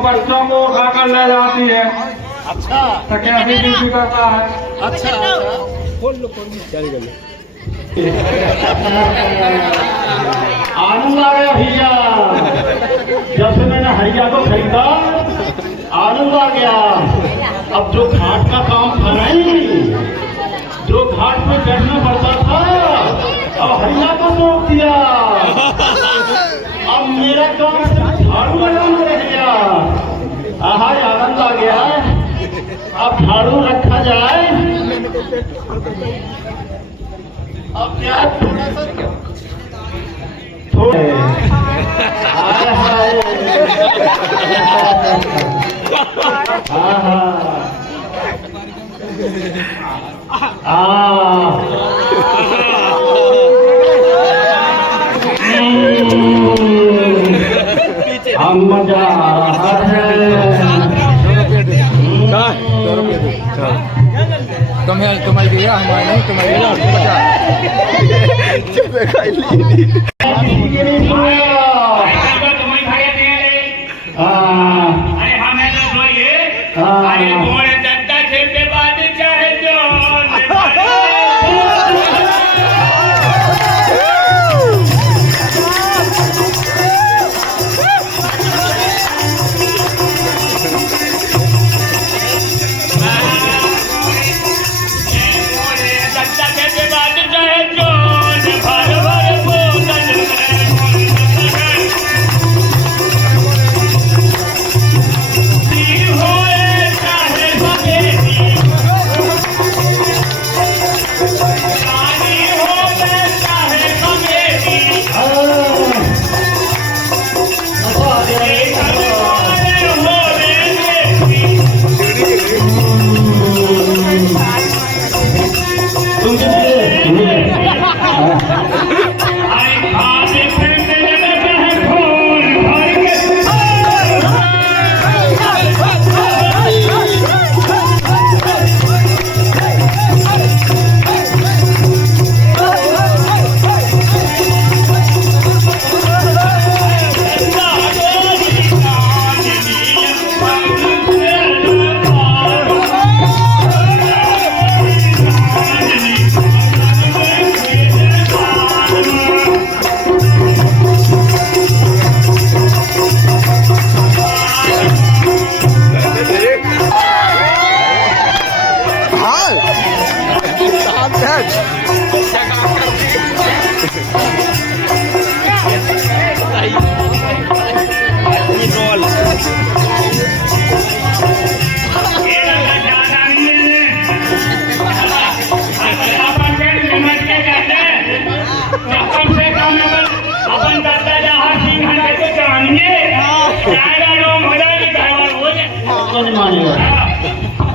बच्चों को उठाकर ले जाती है। अच्छा तो कैसी ड्यूटी करता है? अच्छा आनंद आ गया भैया, जब से मैंने हैया को खरीदा आनंद आ गया। अब जो घाट का काम था नहीं, जो घाट पे बैठना पड़ता था, अब हैया को सौंप दिया। अब मेरा काम झाड़ू लगाना रह गया। आहा आनंद आ गया। अब झाड़ू रखा जाए। अब क्या थोड़े हाय हाय हम मजा तुम्हें तुम्हारी दिया हमारे नहीं तुम्हारी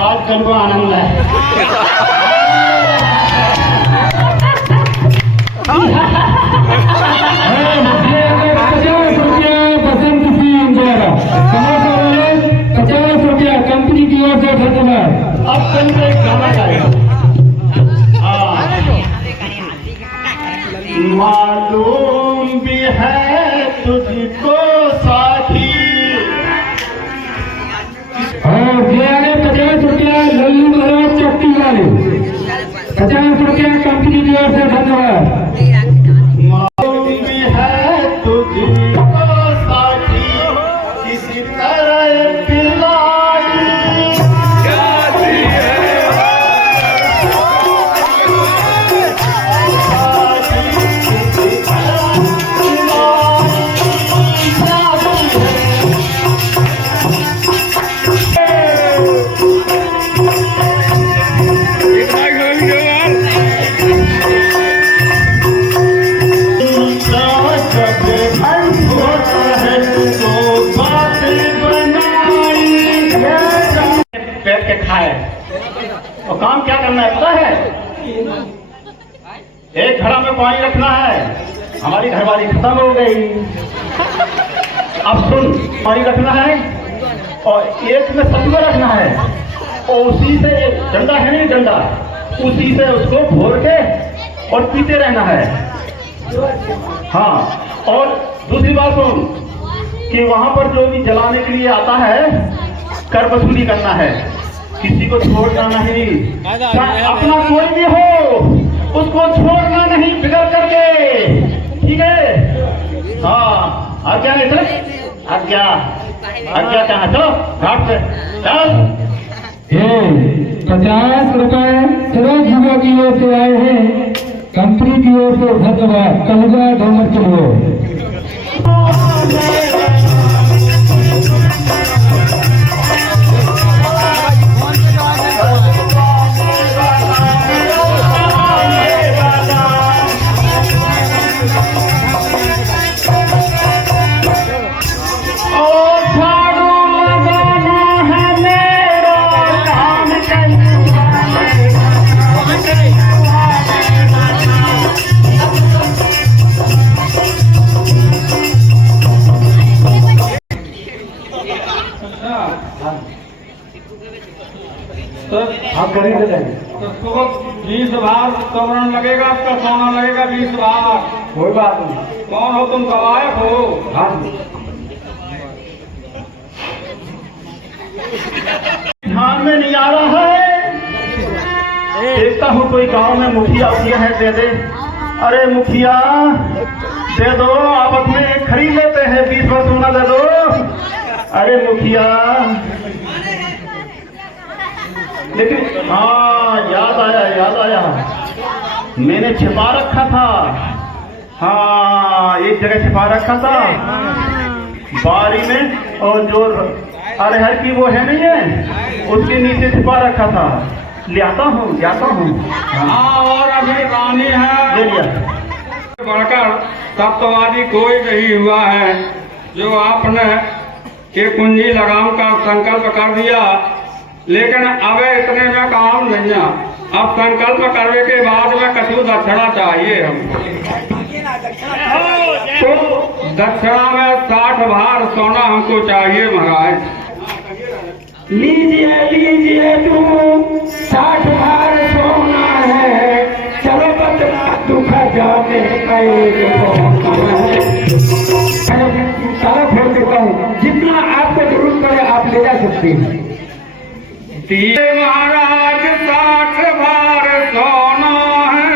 आज कल को आनंद है। कंपनी की ओर से धन्यवाद। अब कल से गाना गाएगा। मालूम भी है तुझको साथी। और 50 रुपया लल्लू महाराज चौकी वाले 50 रुपया कंपनी की ओर से धन्यवाद। मालूम भी है तुझको साथी, किसी तरह पिलाई जाती है। बैठ के खाए और काम क्या करना है पता है? एक घड़ा में पानी रखना है। हमारी घरवाली खत्म हो गई। अब सुन, पानी रखना है और एक में सतुआ रखना है और उसी से डंडा है नहीं डंडा, उसी से उसको घोर के और पीते रहना है। हाँ, और दूसरी बात सुन, कि वहां पर जो भी जलाने के लिए आता है कर वसूली करना है, किसी को छोड़ना नहीं। अपना कोई भी हो उसको छोड़ना नहीं बिगड़ करके, ठीक है। हाँ आज्ञा है सर, आज्ञा आज्ञा कहाँ, चलो घाट पे चल। 50 रुपए सरोज युवा की ओर से आए हैं, कंपनी की ओर से धन्यवाद। कलगा डोमर के लिए आप खरीद लेंगे तो 20 भार तोरण लगेगा, आपका सोना लगेगा 20 भार। कोई बात नहीं। कौन हो तुम, गवायक हो? हाँ ध्यान में नहीं आ रहा है। देखता हूँ कोई गांव में मुखिया उठिया है, दे दे। अरे मुखिया दे दो, आपस में खरीद लेते हैं, 20 भार सोना दे दो। अरे मुखिया, लेकिन हाँ याद आया, मैंने छिपा रखा था। हाँ एक जगह छिपा रखा था बारी में, और जो अरहर की वो है नहीं है उसके नीचे छिपा रखा था। लाता हूँ। हाँ और अभी रानी है, ले लिया। बढ़कर तत्ववादी कोई नहीं हुआ है। जो आपने ये कुंजी लगाम का संकल्प कर दिया, लेकिन अब इतने में काम नहीं है। अब संकल्प करने के बाद में कछु दक्षिणा चाहिए हमको। तो दक्षिणा में 60 भार सोना हमको चाहिए महाराज। लीजिए तू 60 भार सोना है, चलो बदला दुख जाने सारा खोल देता हूँ, जितना आपको जरूरत पड़े आप ले जा सकते हैं। महाराज 60 भार सोना है,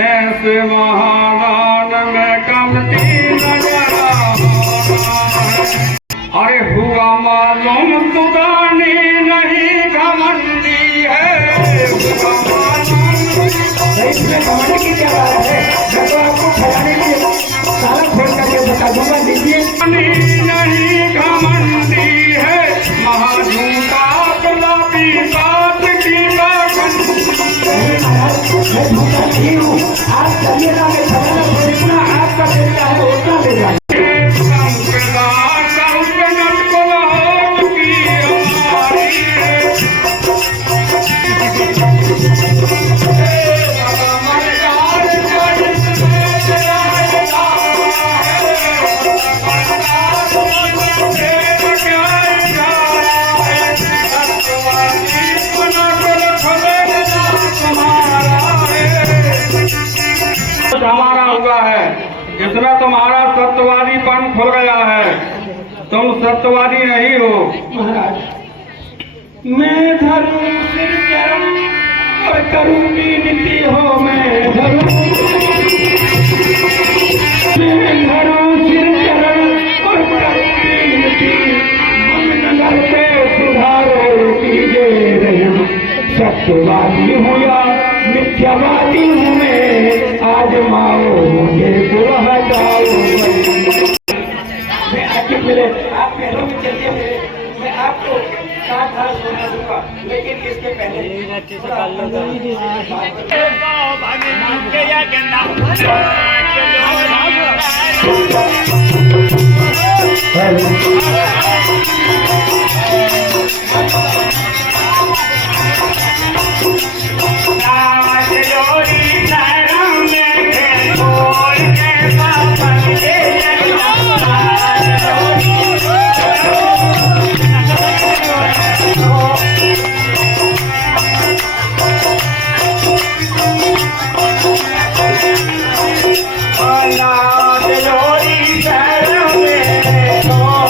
ऐसे महाराज में कमती नजर अरे हुआ मालूम सुदानी नहीं घमंडी है। इसमें घमंडी की क्या बात है, मैं तो आपको खजाने के लिए सारा खोल करके बता दूंगा। लीजिए नहीं घमंडी है, महाझूठा बात की बात मैं झूठा नहीं हूँ। आप चलिएगा, मैं खजाना जितना आपका तरीका है उतना ले जाए। हमारा हुआ है, इसमें तुम्हारा सत्यवादीपन खुल गया है। तुम सत्यवादी नहीं हो महाराज। मैं धरूं सिर चरण और करूंगी नीति हो, मैं धरूं सिर चरण और करूंगी नीति। मन नगर के सुधारो कीजे रहे, सत्यवादी हूँ या मिथ्यावादी हूँ मैं, आज माओ मुझे गुरु हटाओ। मैं आगे मिले आप पहलों में चलिए, मैं आपको 60 भार सोना दूंगा, लेकिन इसके पहले Oh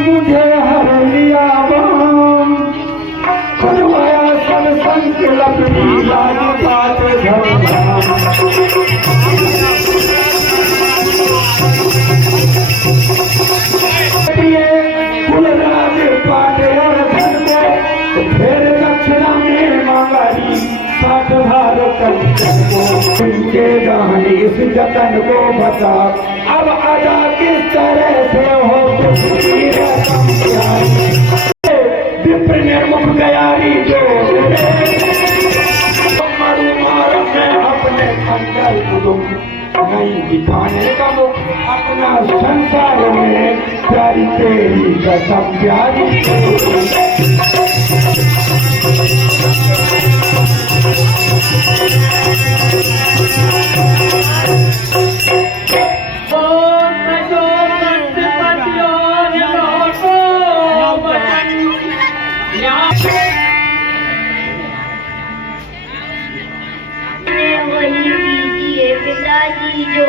मुझे हर लिया बाम बनवाया सब संकल्प बात फुलराज पाटे और धन को फिर दक्षिणा में मांगारी 60 भारत उनके गाने इस जतन को बता अब अदा किस तरह से हो विप्र निर्मुख गयारी जो मैं अपने संकल्प दूं नहीं दिखाने का मुख अपना संसार में प्यारी तेरी कसम प्यारी पिताजी जो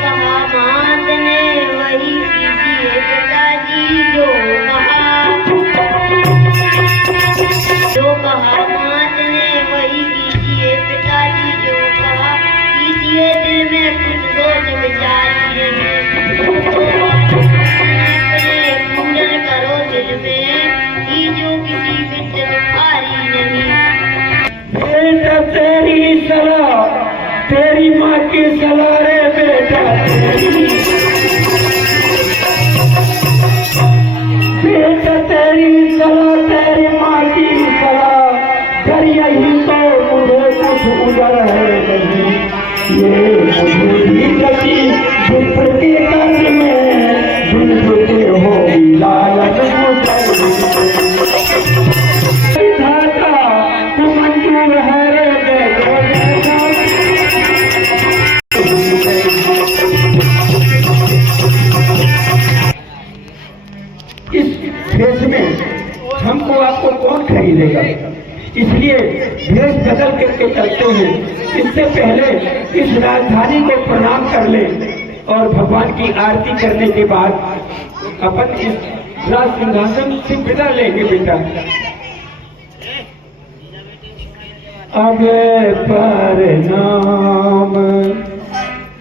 कहा मात ने वही कीजिए पिताजी जो कहा मात ने वही कीजिए पिताजी जो कहा कीजिए दिल में कुछ सोच विचार पूरन करो दिल में ही जो किसी बिट दुखारी नहीं बेटा तेरी सलाह तेरी माँ की सलाह रे बेटा बेटा तेरी सलाह तेरी माँ की सलाह कर यही तो मुझे कुछ उधर है नहीं ये मुझे गति विप्र के कर्ज में झुलते हो लालच मंजूर है रे इस देश में हमको आपको कौन खरीदेगा इसलिए देश बदल करके चलते हैं इससे पहले इस राजधानी को प्रणाम कर ले और भगवान की आरती करने के बाद अपन इस राज सिंहासन से विदा लेंगे बेटा अब पर नाम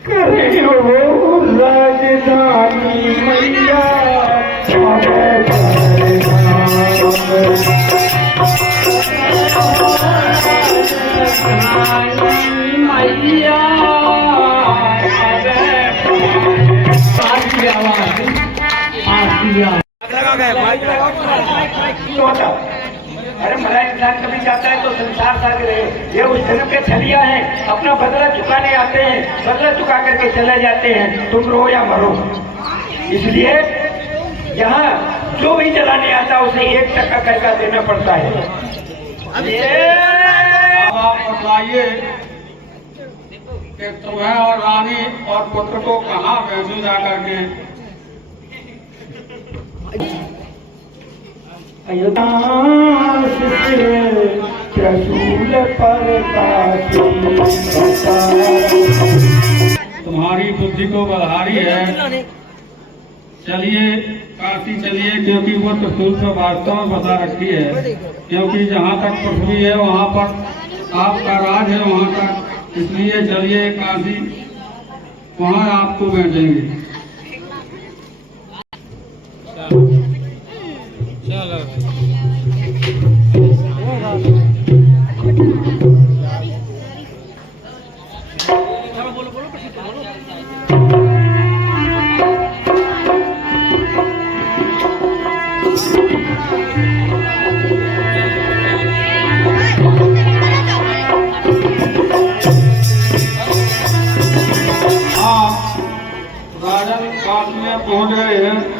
करे वो राजधानी मैया अब अरे मलाई इंसान कभी जाता है तो संसार साथ रहे ये उस जन्म के छलिया है अपना बदला चुकाने आते हैं बदला चुका करके चले जाते हैं तुम रो या मरो इसलिए यहाँ जो भी चलाने आता है उसे 1 टका करका देना पड़ता है आप बताइए कि तुम्हें और रानी और पुत्र को कहाँ भेजू जा करके तुम्हारी बुद्धि को बधारी है चलिए काशी चलिए क्योंकि वो त्रिशूल पर वास्तव में बता रखी है क्योंकि जहाँ तक पृथ्वी है वहाँ पर आपका राज है वहाँ तक इसलिए चलिए काशी वहाँ आपको भेजेंगे पहुंच गए हैं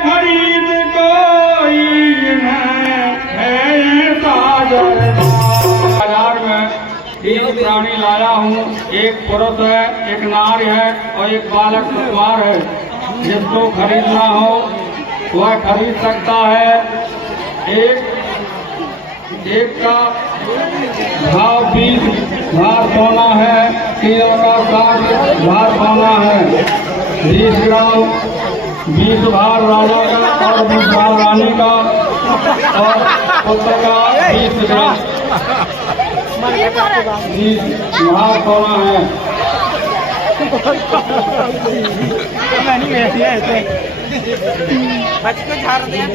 खरीद कोई है बाजार में पानी लाया हूँ। एक पुरुष है, एक नारी है और एक बालक कुमार है। जिसको खरीदना हो वह खरीद सकता है। एक का भाव 20 भार सोना है, किलो का 60 भार सोना है। 20 ग्राम 20 भार राजा का और 20 भार रानी का और पुत्र का 20 ग्राम 20 भार सोना है। बचको झाड़ दिया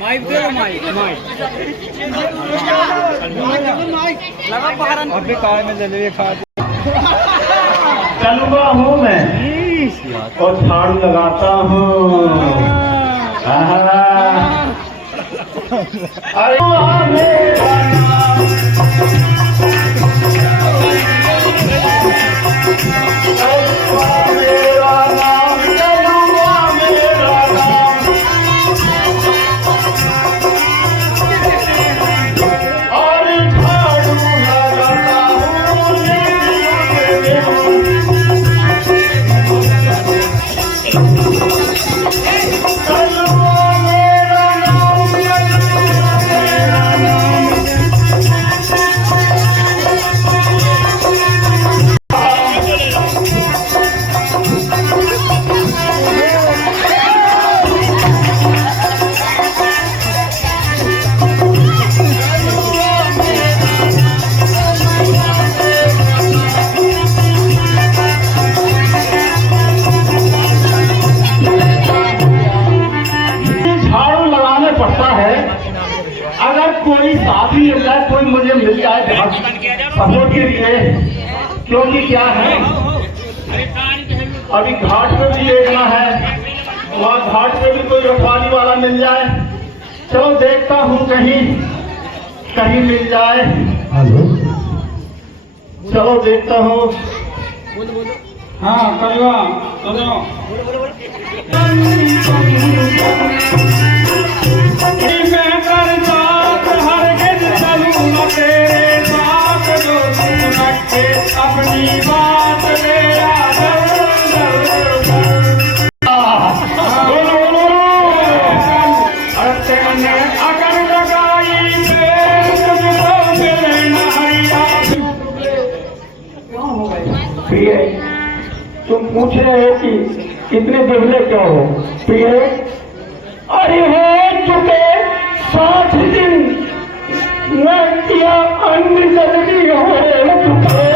माइक दे माइक लगा पकड़न अभी कार में जलेबी खा चलूंगा हूँ मैं और झाड़ू लगाता हूँ। अरे कोई साथी मिल जाए, कोई मुझे मिल जाए सपोर्ट के लिए। क्योंकि क्या है, अभी घाट पे भी देखना है, वहाँ घाट पे भी कोई रखवाली वाला मिल जाए। चलो देखता हूँ कहीं मिल जाए। चलो देखता हूँ। हाँ कलवा सुनो। अपनी बात ले अगर लगाई प्रिय, तुम पूछ रहे हो कि इतने दुबले क्यों हो? प्रिय, अरे हो चुके 60 दिन न किया अन्न जल्दी हो चुके।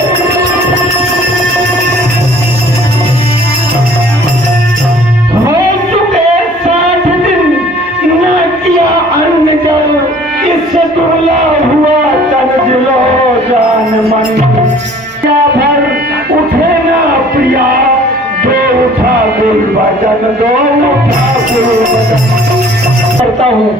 हो चुके 60 दिन न किया अन्न जल, इससे दुबला हुआ तन दिलो जान मन। क्या भर उठे ना प्रिया, दो उठा गुल वचन, दो उठा गुल वचन। करता हूँ,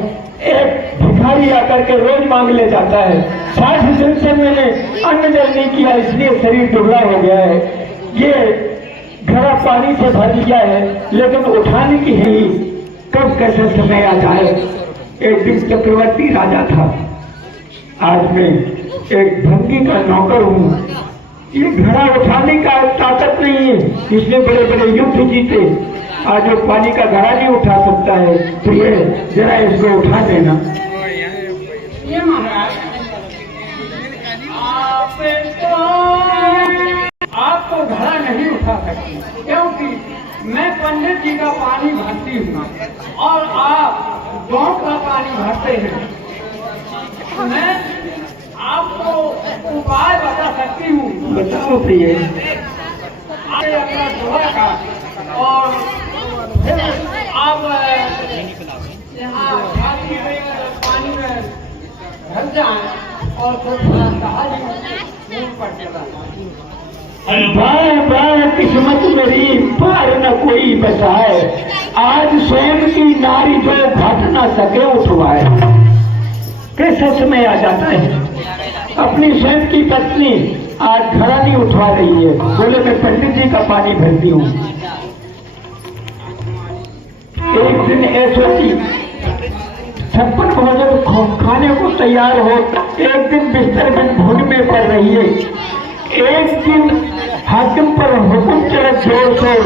एक भिखारी आकर के रोज मांग ले जाता है। 60 दिन से मैंने अन्न जल नहीं किया, इसलिए शरीर दुबला हो गया है। ये घड़ा पानी से भर लिया है, लेकिन उठाने की है कब कैसे समय आ जाए। एक दिन चक्रवर्ती राजा था, आज मैं एक भंगी का नौकर हूँ। ये घड़ा उठाने का ताकत नहीं है, इसलिए बड़े बड़े युद्ध जीते। आज वो पानी का घड़ा नहीं उठा सकता है, तो ये जरा इसको उठा देना। ये महाराज, आप तो घड़ा नहीं उठा सकते, क्योंकि मैं पंडित जी का पानी भरती हूँ और आप गांव का पानी भरते हैं। मैं आपको उपाय बता सकती हूँ। बताओ प्रिय। अपना धोआ का और फिर आप यहाँ पानी में भर जाए और फिर बार बार किस्मत मेरी पार न कोई बचाए, आज स्वयं की नारी जो घट न सके उठवाए। कैसा समय आ जाता है, अपनी स्वयं की पत्नी आज घड़ा नहीं उठवा रही है, बोले मैं पंडित जी का पानी भरती हूँ। एक दिन ऐसा 56 भोजन खाने को तैयार हो। एक दिन बिस्तर में घुन में पड़ रही है, एक दिन हाकिम पर हुक्म चले जोर शोर।